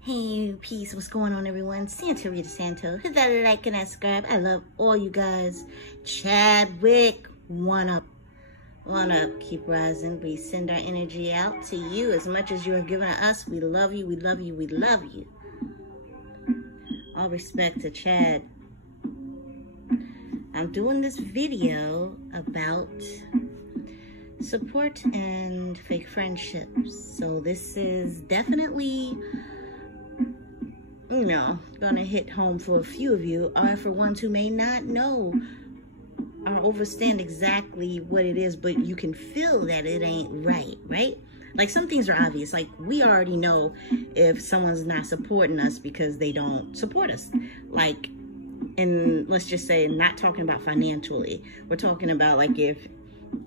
Hey, peace. What's going on, everyone? Santa Rita Santo. Hit that like and that subscribe. I love all you guys. Chadwick, one up. One up. Keep rising. We send our energy out to you as much as you have given us. We love you. We love you. We love you. All respect to Chad. I'm doing this video about support and fake friendships. So this is definitely, gonna hit home for a few of you, or for ones who may not know or understand exactly what it is, but you can feel that it ain't right? Like, some things are obvious. Like, we already know if someone's not supporting us because they don't support us. Like, and let's just say, not talking about financially. We're talking about, like, if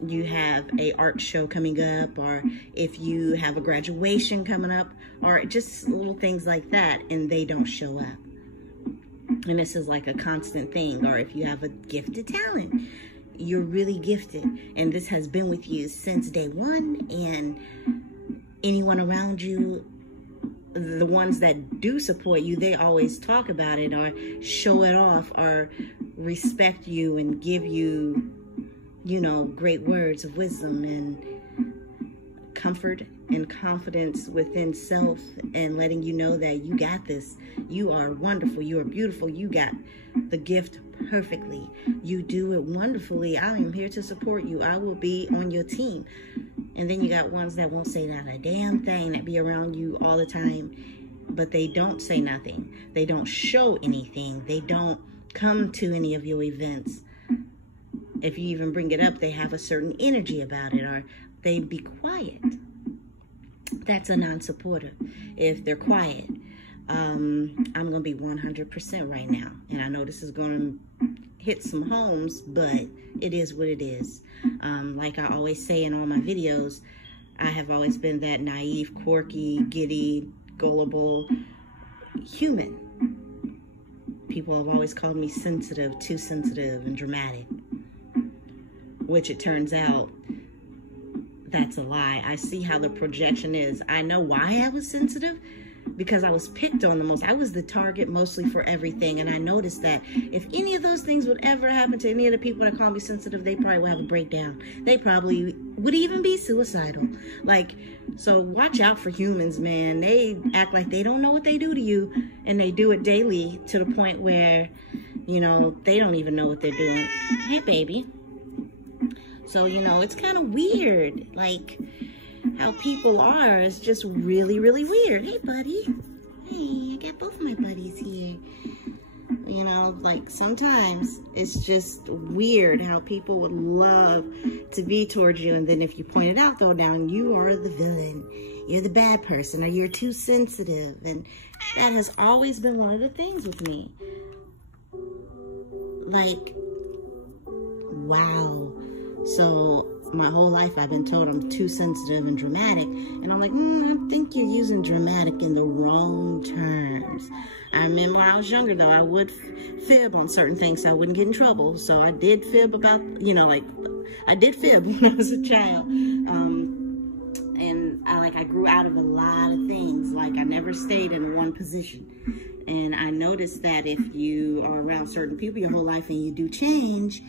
you have a art show coming up, or if you have a graduation coming up, or just little things like that, and they don't show up. And this is like a constant thing. Or if you have a gifted talent, you're really gifted, and this has been with you since day one, and anyone around you, the ones that do support you, they always talk about it or show it off or respect you and give you, great words of wisdom and comfort and confidence within self, and letting you know that you got this. You are wonderful. You are beautiful. You got the gift perfectly. You do it wonderfully. I am here to support you. I will be on your team. And then you got ones that won't say not a damn thing, that be around you all the time, but they don't say nothing. They don't show anything. They don't come to any of your events. If you even bring it up, they have a certain energy about it, or they be quiet. That's a non-supporter. If they're quiet, I'm going to be 100% right now. And I know this is going to hit some homes, but it is what it is. Like I always say in all my videos, I have always been that naive, quirky, giddy, gullible human. People have always called me sensitive, too sensitive and dramatic, which it turns out that's a lie. I see how the projection is. I know why I was sensitive, because I was picked on the most. I was the target mostly for everything. And I noticed that if any of those things would ever happen to any of the people that call me sensitive, they probably would have a breakdown. They probably would even be suicidal. Like, so watch out for humans, man. They act like they don't know what they do to you, and they do it daily to the point where, they don't even know what they're doing. Hey, baby. So, it's kind of weird. Like, how people are is just really, really weird. Hey, buddy. Hey, I got both of my buddies here. Like, sometimes it's just weird how people would love to be towards you, and then if you point it out, though, down, you are the villain. You're the bad person, or you're too sensitive. And that has always been one of the things with me. Like, wow. So my whole life I've been told I'm too sensitive and dramatic, and I'm like, I think you're using dramatic in the wrong terms. I remember when I was younger, though, I would fib on certain things so I wouldn't get in trouble. So I did fib about, I did fib when I was a child. And I grew out of a lot of things. Like, I never stayed in one position. And I noticed that if you are around certain people your whole life and you do change,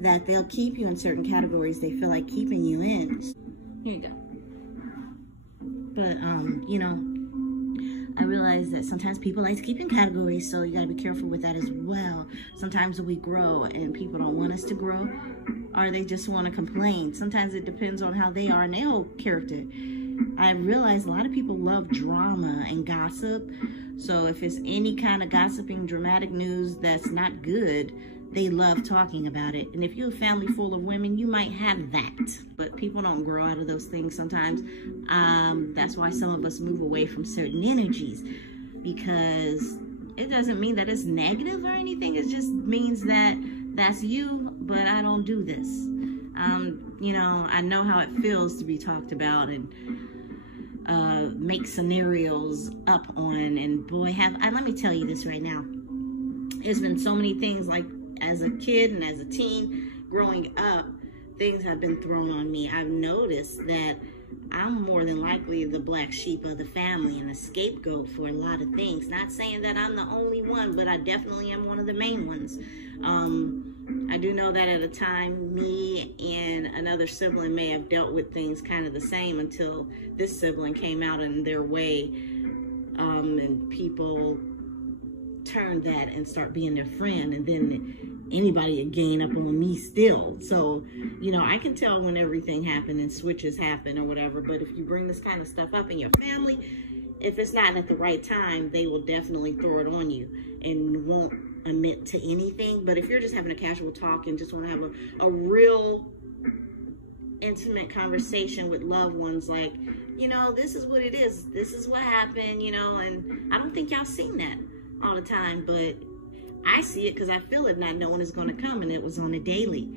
that they'll keep you in certain categories they feel like keeping you in. Here you go. But, I realize that sometimes people like to keep in categories, so you gotta be careful with that as well. Sometimes we grow and people don't want us to grow, or they just want to complain. Sometimes it depends on how they are in their whole character. I realize a lot of people love drama and gossip. So if it's any kind of gossiping, dramatic news that's not good, they love talking about it. And if you're a family full of women, you might have that. But people don't grow out of those things sometimes. That's why some of us move away from certain energies, because it doesn't mean that it's negative or anything. It just means that that's you, but I don't do this. I know how it feels to be talked about and make scenarios up on. And boy, let me tell you this right now. There's been so many things, like as a kid and as a teen growing up, things have been thrown on me. I've noticed that I'm more than likely the black sheep of the family and a scapegoat for a lot of things. Not saying that I'm the only one, but I definitely am one of the main ones. I do know that at a time, me and another sibling may have dealt with things kind of the same until this sibling came out in their way, and people turn that and start being their friend, and then anybody would gain up on me still. So, you know, I can tell when everything happened and switches happen or whatever, but if you bring this kind of stuff up in your family, if it's not at the right time, they will definitely throw it on you and won't admit to anything. But if you're just having a casual talk and just want to have a real intimate conversation with loved ones, like, you know, this is what it is, this is what happened, you know, and I don't think y'all seen that all the time, but I see it because I feel it, not knowing it's going to come. And it was on a daily,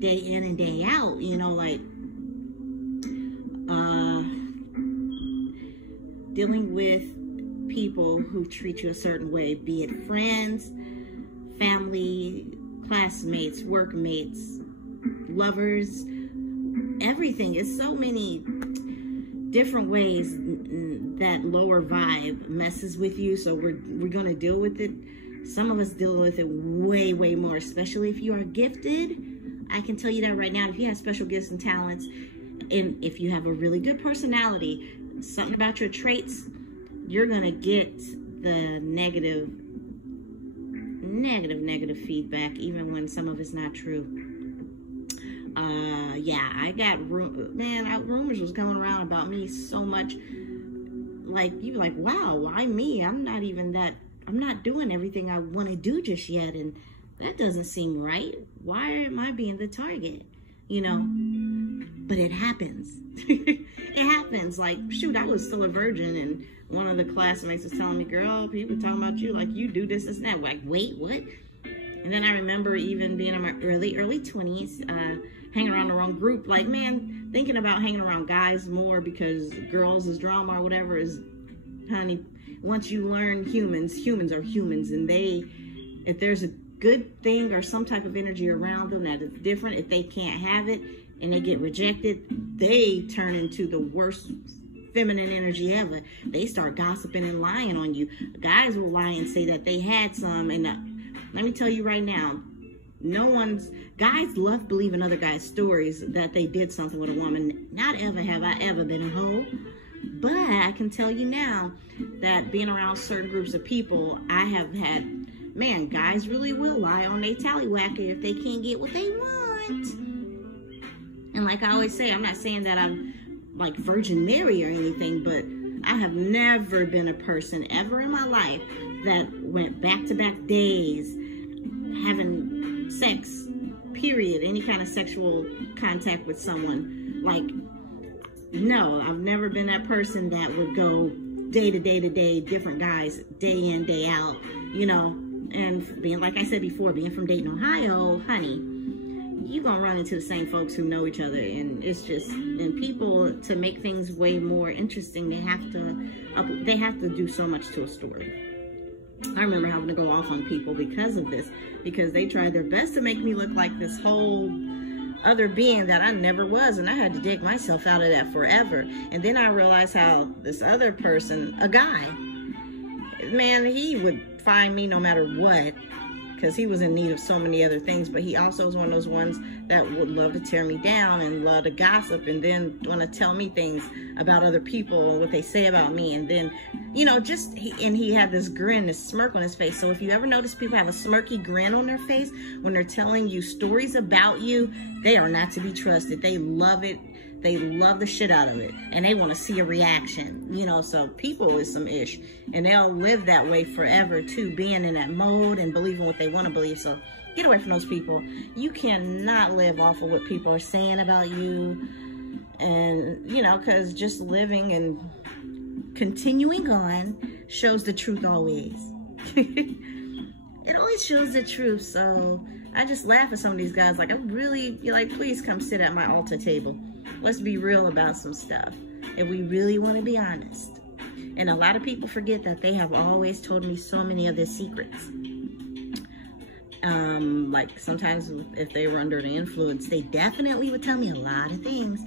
day in and day out, you know, like dealing with people who treat you a certain way, be it friends, family, classmates, workmates, lovers, everything. It's so many different ways that lower vibe messes with you. So we're going to deal with it. Some of us deal with it way, way more, especially if you are gifted. I can tell you that right now. If you have special gifts and talents, and if you have a really good personality, something about your traits, you're going to get the negative feedback, even when some of it's not true. Yeah, I got rumors was going around about me so much. Like, you like, wow, why me? I'm not doing everything I want to do just yet, and that doesn't seem right. Why am I being the target? You know, but it happens. It happens. Like, shoot, I was still a virgin, and one of the classmates was telling me, girl, people talking about you like you do this and that. Like, wait, what? And then I remember even being in my early 20s, hanging around the wrong group. Like, man, thinking about hanging around guys more because girls is drama or whatever is, honey, once you learn humans are humans, and if there's a good thing or some type of energy around them that is different, if they can't have it and they get rejected, they turn into the worst feminine energy ever. They start gossiping and lying on you. Guys will lie and say that they had some, and let me tell you right now, guys love believing other guys' stories that they did something with a woman. Not ever have I ever been a hoe. But I can tell you now that being around certain groups of people, I have had, man, guys really will lie on their tallywhacker if they can't get what they want. And like I always say, I'm not saying that I'm like Virgin Mary or anything, but I have never been a person ever in my life that went back-to-back days having sex, period, any kind of sexual contact with someone. Like, no, I've never been that person that would go day to day to day, different guys, day in, day out, you know. And being, like I said before, being from Dayton, Ohio, honey, you're going to run into the same folks who know each other. And it's just, and people, to make things way more interesting, they have to do so much to a story. I remember having to go off on people because of this, because they tried their best to make me look like this whole other being that I never was, and I had to dig myself out of that forever. And then I realized how this other person, a guy, man, he would find me no matter what, because he was in need of so many other things, but he also was one of those ones that would love to tear me down and love to gossip, and then want to tell me things about other people, what they say about me, and then, you know, and he had this grin, this smirk on his face. So if you ever notice people have a smirky grin on their face when they're telling you stories about you, they are not to be trusted. They love it. They love the shit out of it, and they want to see a reaction, you know. So people is some ish, and they'll live that way forever too, being in that mode and believing what they want to believe. So get away from those people. You cannot live off of what people are saying about you, and, you know, because just living and continuing on shows the truth always. It always shows the truth. So I just laugh at some of these guys. Like, you're like, please come sit at my altar table. Let's be real about some stuff if we really want to be honest. And a lot of people forget that they have always told me so many of their secrets. Like, sometimes if they were under the influence, they definitely would tell me a lot of things.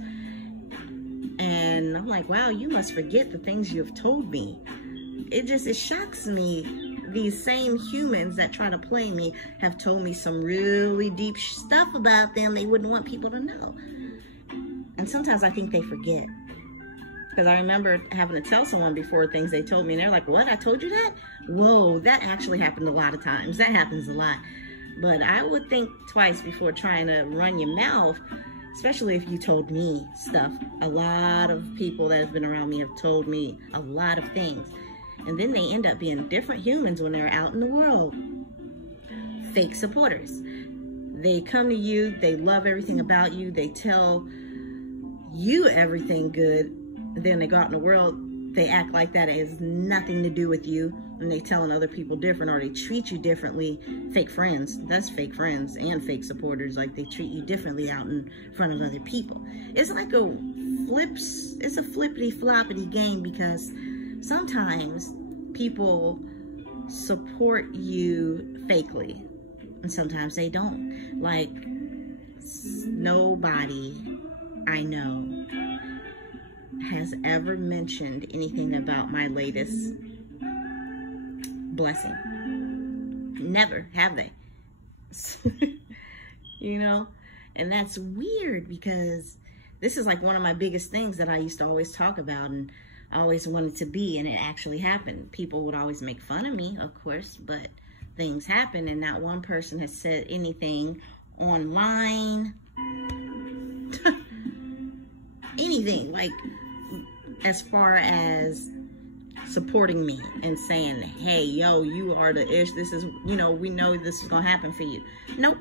And and I'm like, wow, you must forget the things you have told me. It shocks me. These same humans that try to play me have told me some really deep stuff about them they wouldn't want people to know. And sometimes I think they forget. Because I remember having to tell someone before things they told me, and they're like, what, I told you that? Whoa, that actually happened a lot of times. That happens a lot. But I would think twice before trying to run your mouth, especially if you told me stuff. A lot of people that have been around me have told me a lot of things. And then they end up being different humans when they're out in the world. Fake supporters. They come to you, they love everything about you, they tell you everything good, and then they go out in the world, they act like that has nothing to do with you, and they telling other people different, or they treat you differently. Fake friends, that's fake friends and fake supporters. Like, they treat you differently out in front of other people. It's like it's a flippity floppity game, because sometimes people support you fakely, and sometimes they don't. Like, nobody I know has ever mentioned anything about my latest blessing. Never have they. You know? And that's weird, because this is like one of my biggest things that I used to always talk about and I always wanted to be, and it actually happened. People would always make fun of me, of course, but things happen, and not one person has said anything online. Anything, like, as far as supporting me and saying, hey, yo, you are the ish, this is, you know, we know this is gonna happen for you. Nope.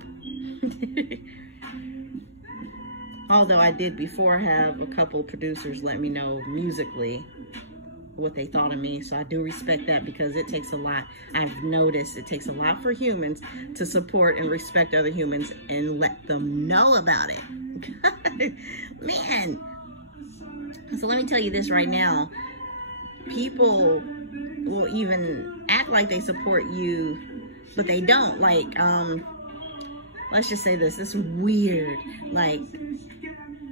Although I did before have a couple of producers let me know musically what they thought of me, so I do respect that, because it takes a lot. I've noticed it takes a lot for humans to support and respect other humans and let them know about it. Man. So let me tell you this right now. People will even act like they support you, but they don't. Like, let's just say this. This is weird. Like,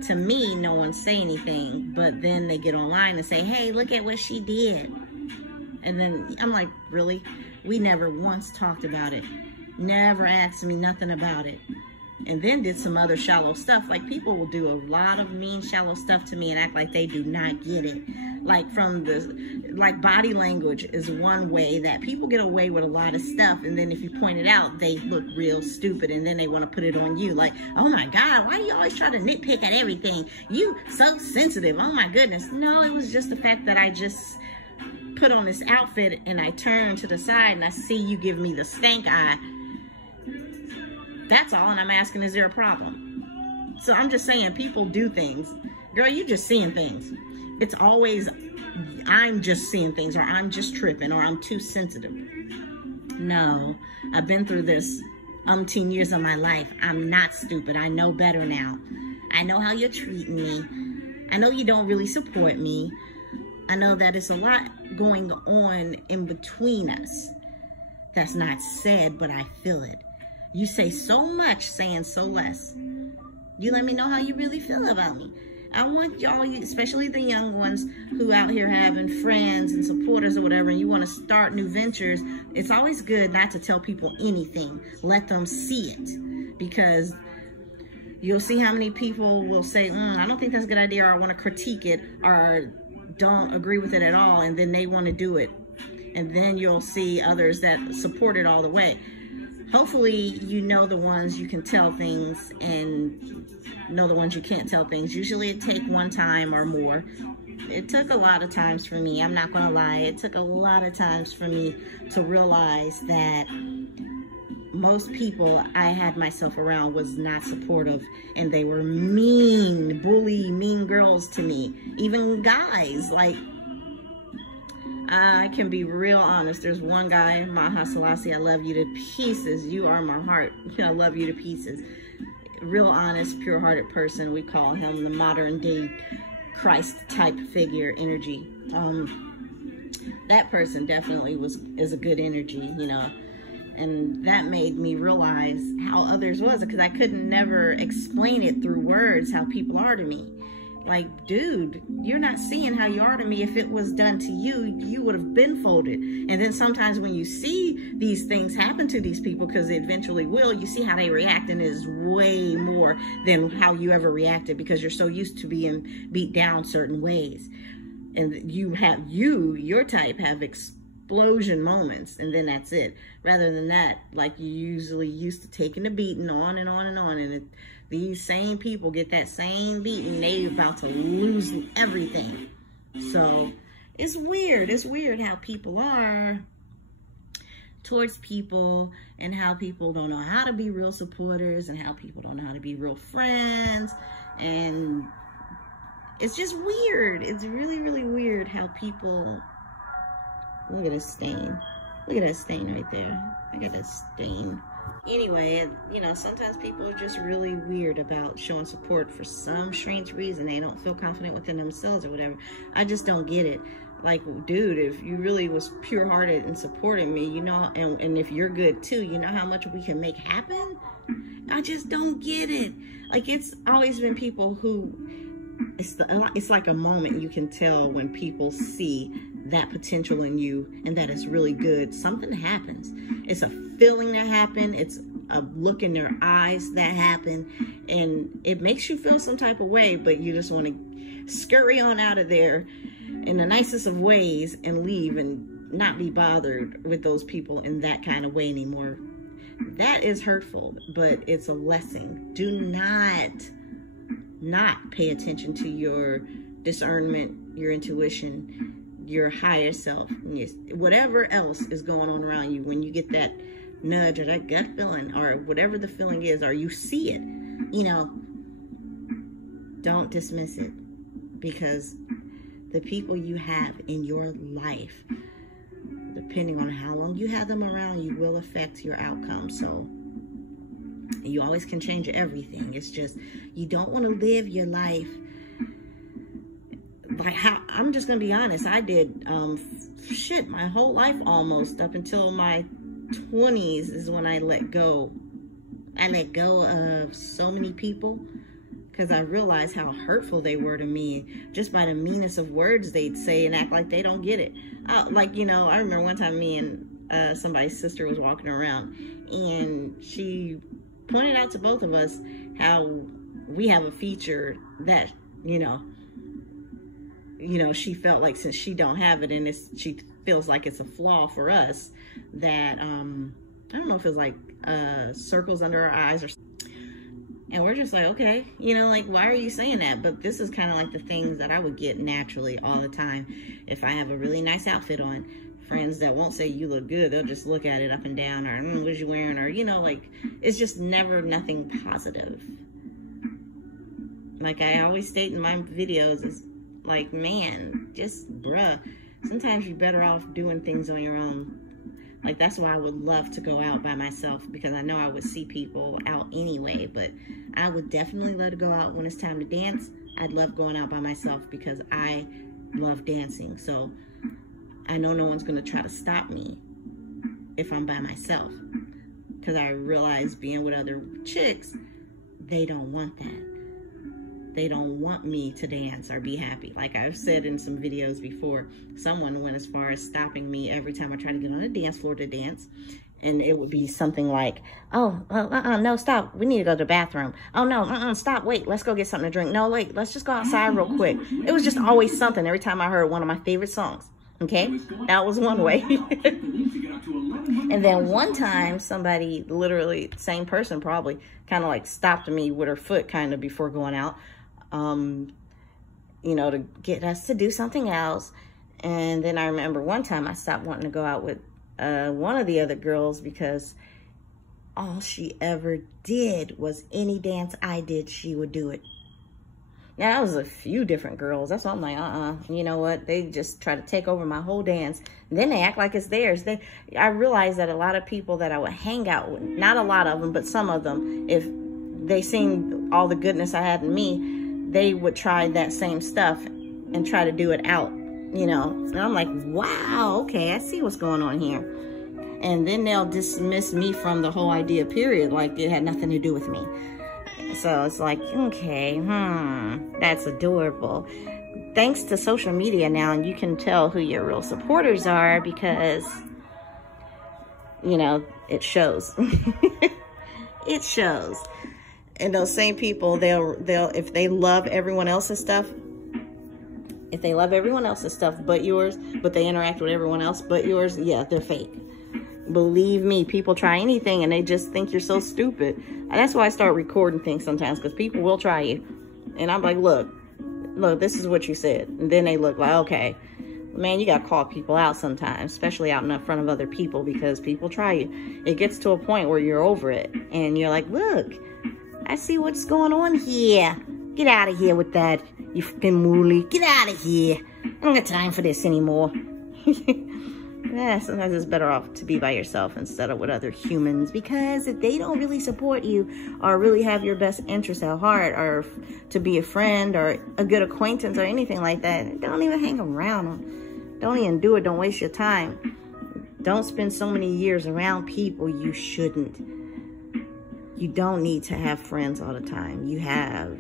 to me, no one say anything, but then they get online and say, hey, look at what she did. And then I'm like, really? We never once talked about it. Never asked me nothing about it. And then did some other shallow stuff. Like, people will do a lot of mean, shallow stuff to me and act like they do not get it. Like, body language is one way that people get away with a lot of stuff. And then if you point it out, they look real stupid. And then they want to put it on you. Like, oh my God, why do you always try to nitpick at everything? You so sensitive. Oh my goodness. No, it was just the fact that I just put on this outfit and I turn to the side and I see you give me the stank eye. That's all, and I'm asking, is there a problem? So I'm just saying, people do things. Girl, you just seeing things. It's always, I'm just seeing things, or I'm just tripping, or I'm too sensitive. No, I've been through this umpteen years of my life. I'm not stupid. I know better now. I know how you're treating me. I know you don't really support me. I know that it's a lot going on in between us that's not said, but I feel it. You say so much, saying so less. You let me know how you really feel about me. I want y'all, especially the young ones who out here having friends and supporters or whatever, and you want to start new ventures, it's always good not to tell people anything. Let them see it. Because you'll see how many people will say, I don't think that's a good idea, or I want to critique it, or don't agree with it at all, and then they want to do it. And then you'll see others that support it all the way. Hopefully, you know the ones you can tell things and know the ones you can't tell things. Usually it takes one time or more. It took a lot of times for me. I'm not going to lie. It took a lot of times for me to realize that most people I had myself around was not supportive, and they were mean, bully, mean girls to me. Even guys, like, I can be real honest. There's one guy, Maha Selassie, I love you to pieces. You are my heart. I love you to pieces. Real honest, pure-hearted person. We call him the modern-day Christ-type figure energy. That person definitely is a good energy, you know. And that made me realize how others was, because I couldn't never explain it through words how people are to me. Like, dude, you're not seeing how you are to me. If it was done to you, you would have been folded. And then sometimes when you see these things happen to these people, because they eventually will, you see how they react, and it is way more than how you ever reacted, because you're so used to being beat down certain ways. And your type have explosion moments, and then that's it. Rather than that, like, you usually used to taking the beating on and on and on, and these same people get that same beating, they about to lose everything. So it's weird. It's weird how people are towards people, and how people don't know how to be real supporters, and how people don't know how to be real friends. And it's just weird. It's really, really weird how people... Look at that stain. Look at that stain right there. I got that stain. Anyway, you know, sometimes people are just really weird about showing support for some strange reason. They don't feel confident within themselves or whatever. I just don't get it. Like, dude, if you really was pure-hearted and supporting me, you know, and if you're good too, you know how much we can make happen? I just don't get it. Like, it's always been people who... It's like a moment you can tell when people see that potential in you and that it's really good. Something happens. It's a feeling that happened. It's a look in their eyes that happened, and it makes you feel some type of way, but you just want to scurry on out of there in the nicest of ways and leave and not be bothered with those people in that kind of way anymore. That is hurtful, but it's a lesson. Do not pay attention to your discernment, your intuition, your higher self, whatever else is going on around you. When you get that nudge or that gut feeling or whatever the feeling is, or you see it, you know, don't dismiss it, because the people you have in your life, depending on how long you have them around you, will affect your outcome. So you always can change everything. It's just, you don't want to live your life like how, I'm just going to be honest, I did my whole life almost, up until my 20s is when I let go. I let go of so many people because I realized how hurtful they were to me just by the meanest of words they'd say and act like they don't get it. Like, you know, I remember one time me and somebody's sister was walking around, and she pointed out to both of us how we have a feature that, you know, she felt like since she don't have it, and she feels like it's a flaw for us, that, I don't know if it's like circles under our eyes or something. And we're just like, okay, you know, like, why are you saying that? But this is kind of like the things that I would get naturally all the time. If I have a really nice outfit on, friends that won't say you look good, they'll just look at it up and down, or what you wearing, or, you know, like, it's just never nothing positive. Like I always state in my videos, is like, man, just bruh, sometimes you're better off doing things on your own. Like, that's why I would love to go out by myself, because I know I would see people out anyway, but I would definitely love to go out when it's time to dance. I'd love going out by myself because I love dancing. So I know no one's going to try to stop me if I'm by myself, because I realize being with other chicks, they don't want that. They don't want me to dance or be happy. Like I've said in some videos before, someone went as far as stopping me every time I tried to get on the dance floor to dance. And it would be something like, oh, no, stop. We need to go to the bathroom. Oh, no, stop. Wait, let's go get something to drink. No, wait, let's just go outside real quick. It was just always something every time I heard one of my favorite songs. Okay, that was one way. And then one time, somebody, literally, same person probably, kind of like stopped me with her foot kind of before going out. You know, to get us to do something else. And then I remember one time I stopped wanting to go out with one of the other girls because all she ever did was any dance I did, she would do it. Now, that was a few different girls. That's why I'm like, you know what? They just try to take over my whole dance. And then they act like it's theirs. I realized that a lot of people that I would hang out with, not a lot of them, but some of them, if they seen all the goodness I had in me, they would try that same stuff and try to do it out, you know. And I'm like, wow, okay, I see what's going on here. And then they'll dismiss me from the whole idea, period, like it had nothing to do with me. So it's like, okay, that's adorable. Thanks to social media now, you can tell who your real supporters are because, you know, it shows. It shows. And those same people, they'll if they love everyone else's stuff, but yours, but they interact with everyone else but yours, yeah, they're fake. Believe me, people try anything and they just think you're so stupid. And that's why I start recording things sometimes, because people will try you. And I'm like, look, this is what you said. And then they look like, okay. Man, you gotta call people out sometimes, especially out in front of other people, because people try you. It gets to a point where you're over it. And you're like, look, I see what's going on here. Get out of here with that, you fucking mooly. Get out of here. I don't got time for this anymore. Yeah, sometimes it's better off to be by yourself instead of with other humans, because if they don't really support you or really have your best interests at heart, or to be a friend or a good acquaintance or anything like that, don't even hang around. Don't even do it. Don't waste your time. Don't spend so many years around people you shouldn't. You don't need to have friends all the time. You have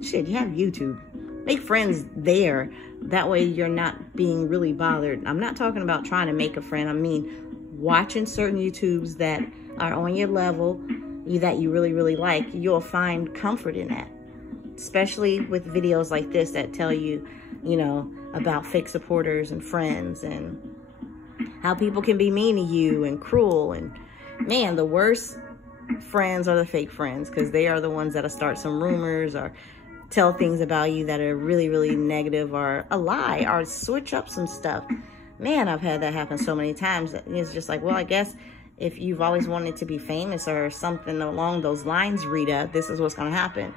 YouTube. Make friends there. That way you're not being really bothered. I'm not talking about trying to make a friend. I mean, watching certain YouTubes that are on your level, that you really, really like, you'll find comfort in that. Especially with videos like this that tell you, you know, about fake supporters and friends and how people can be mean to you and cruel. And man, the worst friends are the fake friends, because they are the ones that'll start some rumors or tell things about you that are really, really negative, or a lie, or switch up some stuff. Man, I've had that happen so many times. It's just like, well, I guess if you've always wanted to be famous or something along those lines, Rita, this is what's going to happen.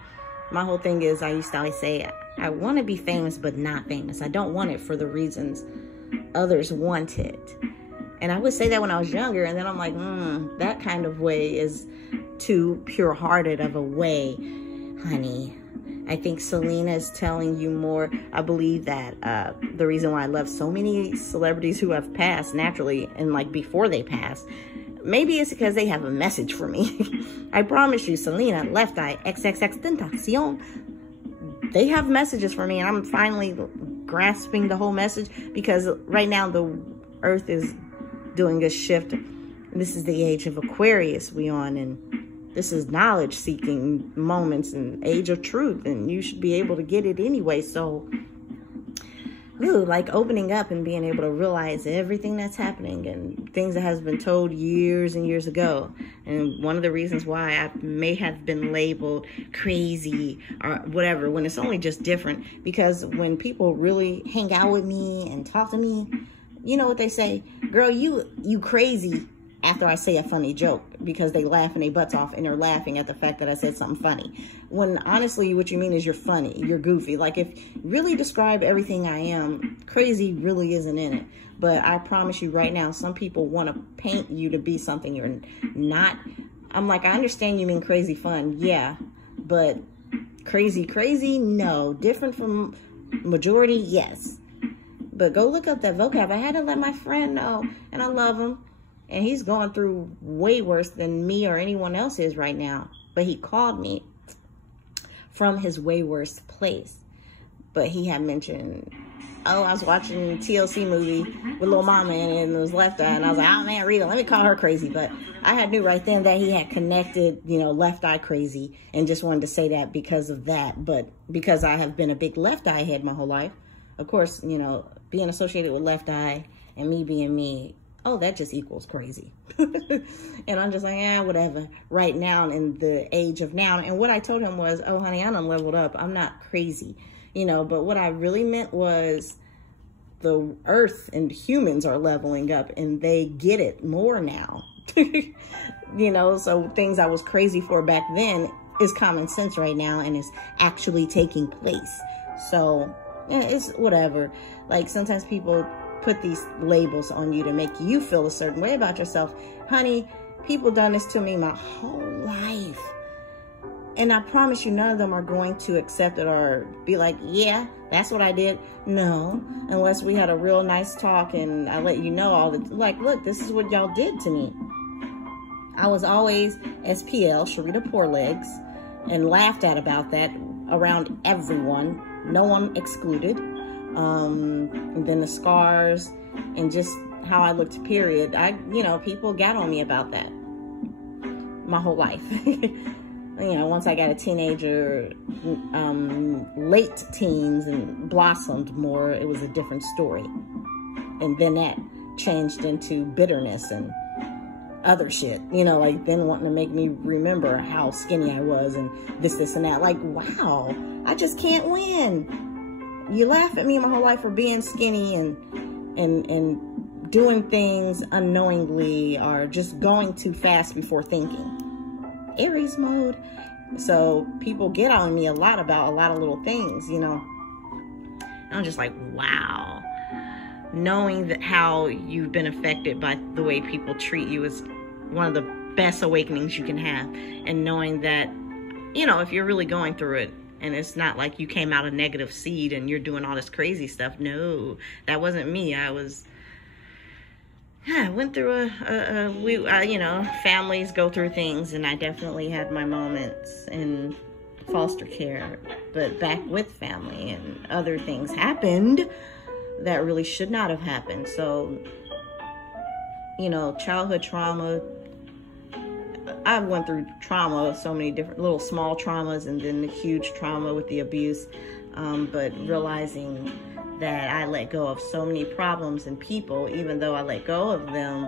My whole thing is, I used to always say, I want to be famous, but not famous. I don't want it for the reasons others want it. And I would say that when I was younger, and then I'm like, that kind of way is too pure-hearted of a way, honey. I think Selena is telling you more. I believe that the reason why I love so many celebrities who have passed naturally and like before they passed, maybe it's because they have a message for me. I promise you, Selena, Left Eye, XXXTentacion, they have messages for me, and I'm finally grasping the whole message, because right now the earth is doing a shift. This is the age of Aquarius we on, and this is knowledge seeking moments and age of truth, and you should be able to get it anyway. So, like opening up and being able to realize everything that's happening and things that has been told years and years ago. And one of the reasons why I may have been labeled crazy or whatever, when it's only just different, because when people really hang out with me and talk to me, you know what they say? Girl, you crazy. After I say a funny joke, because they laughing their butts off and they're laughing at the fact that I said something funny. When honestly, what you mean is you're funny, you're goofy. Like, if you really describe everything I am, crazy really isn't in it. But I promise you right now, some people want to paint you to be something you're not. I'm like, I understand you mean crazy fun. Yeah, but crazy, no. Different from majority, yes. But go look up that vocab. I had to let my friend know, and I love him. And he's going through way worse than me or anyone else is right now. But he called me from his way worse place. But he had mentioned, oh, I was watching a TLC movie with Lil Mama and it was Left Eye. And I was like, oh, man, Rita, let me call her crazy. But I knew right then that he had connected, you know, Left Eye crazy. And just wanted to say that because of that. But because I have been a big Left Eye head my whole life, of course, you know, being associated with Left Eye and me being me, oh, that just equals crazy. And I'm just like, whatever. Right now, in the age of now. And what I told him was, oh, honey, I done leveled up. I'm not crazy. You know, but what I really meant was the earth and humans are leveling up and they get it more now. You know, so things I was crazy for back then is common sense right now and is actually taking place. So, yeah, it's whatever. Like, sometimes people put these labels on you to make you feel a certain way about yourself. Honey, people done this to me my whole life. And I promise you, none of them are going to accept it or be like, yeah, that's what I did. No, unless we had a real nice talk and I let you know all the, like, look, this is what y'all did to me. I was always SPL, Sharita Poor Legs. and laughed at about that around everyone, no one excluded. And then the scars and just how I looked, period. People got on me about that my whole life. Once I got a teenager, late teens and blossomed more, it was a different story. And then that changed into bitterness and other shit, like then wanting to make me remember how skinny I was and this and that. Like, wow, I just can't win. You laugh at me my whole life for being skinny and doing things unknowingly or just going too fast before thinking. Aries mode. So people get on me a lot about a lot of little things, I'm just like, wow. Knowing that how you've been affected by the way people treat you is one of the best awakenings you can have. And knowing that, if you're really going through it, and it's not like you came out a negative seed and you're doing all this crazy stuff. No, that wasn't me. I went through families go through things, and I definitely had my moments in foster care, but back with family, and other things happened that really should not have happened. So, childhood trauma, I've went through trauma, so many different little small traumas, and then the huge trauma with the abuse, but realizing that I let go of so many problems and people, even though I let go of them,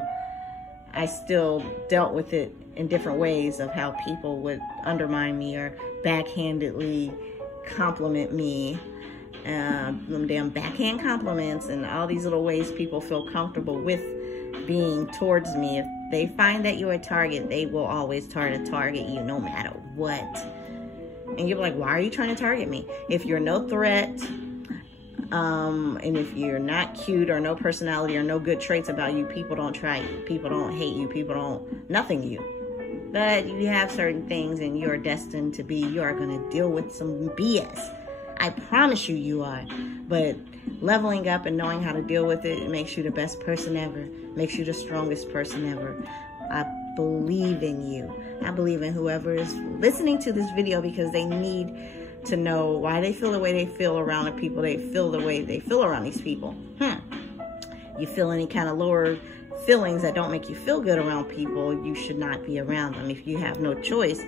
I still dealt with it in different ways of how people would undermine me or backhandedly compliment me, them damn backhand compliments and all these little ways people feel comfortable with being towards me. If they find that you're a target, they will always try to target you no matter what. And you're like, why are you trying to target me? If you're no threat, and if you're not cute or no personality or no good traits about you, people don't try you. People don't hate you. People don't nothing you. But you have certain things and you're destined to be, you are going to deal with some BS. I promise you are. But leveling up and knowing how to deal with it, it makes you the best person ever. Makes you the strongest person ever. I believe in you. I believe in whoever is listening to this video, because they need to know why they feel the way they feel around the people they feel the way they feel around these people. You feel any kind of lower feelings that don't make you feel good around people, you should not be around them. If you have no choice,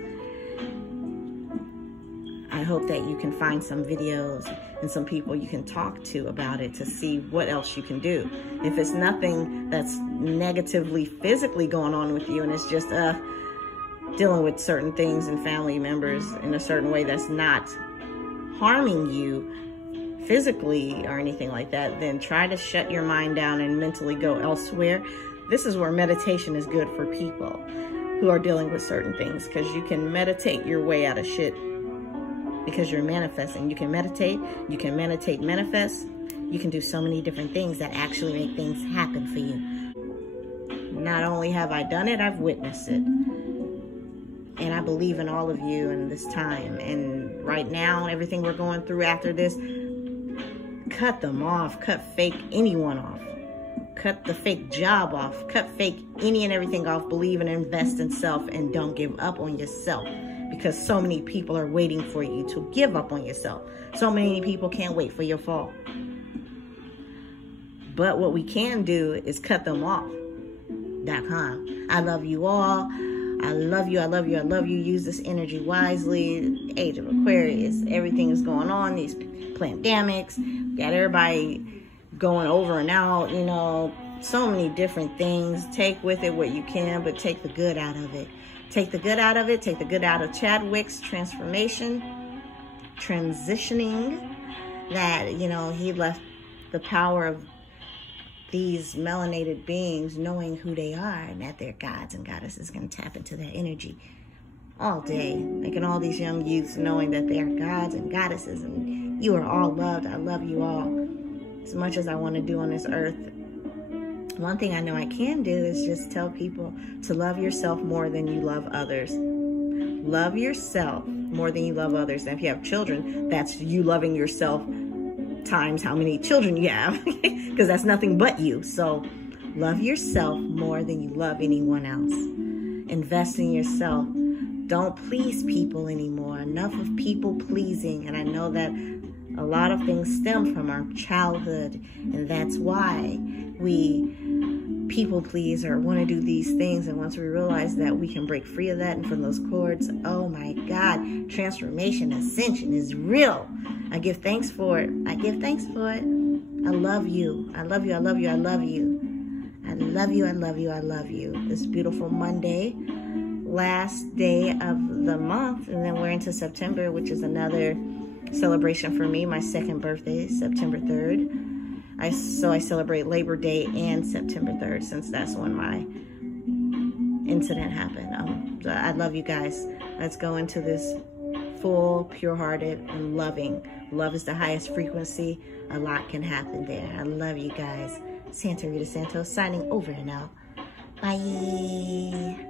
I hope that you can find some videos and some people you can talk to about it to see what else you can do. If it's nothing that's negatively physically going on with you, and it's just dealing with certain things and family members in a certain way that's not harming you physically or anything like that, then try to shut your mind down and mentally go elsewhere. This is where meditation is good for people who are dealing with certain things, because you can meditate your way out of shit because you're manifesting. You can meditate, manifest. You can do so many different things that actually make things happen for you. Not only have I done it, I've witnessed it. And I believe in all of you in this time. And right now, everything we're going through after this, cut them off. Cut fake anyone off. Cut the fake job off. Cut fake any and everything off. Believe and invest in self, and don't give up on yourself. Because so many people are waiting for you to give up on yourself. So many people can't wait for your fall. But what we can do is cut them off. .com. I love you all. I love you. I love you. I love you. Use this energy wisely. Age of Aquarius. Everything is going on. These pandemics. Got everybody going over and out. So many different things. Take with it what you can, but take the good out of it. Take the good out of it. Take the good out of Chadwick's transitioning. That, he left the power of these melanated beings knowing who they are and that they're gods and goddesses going to tap into that energy all day. Making all these young youths knowing that they are gods and goddesses and you are all loved. I love you all. As much as I want to do on this earth, one thing I know I can do is just tell people to love yourself more than you love others. Love yourself more than you love others. And if you have children, that's you loving yourself times how many children you have, because that's nothing but you. So love yourself more than you love anyone else. Invest in yourself. don't please people anymore. Enough of people pleasing. And I know that a lot of things stem from our childhood, and that's why we people please or want to do these things. And once we realize that we can break free of that and from those cords, oh my God, transformation, ascension is real. I give thanks for it. I give thanks for it. I love you. I love you. I love you. I love you. I love you. I love you. I love you. This beautiful Monday, last day of the month, and then we're into September, which is another celebration for me. My second birthday, September 3rd. So I celebrate Labor Day and September 3rd, since that's when my incident happened. I love you guys. Let's go into this full, pure-hearted, and loving. Love is the highest frequency. A lot can happen there. I love you guys. Santa Rita Santos signing over and out. Bye.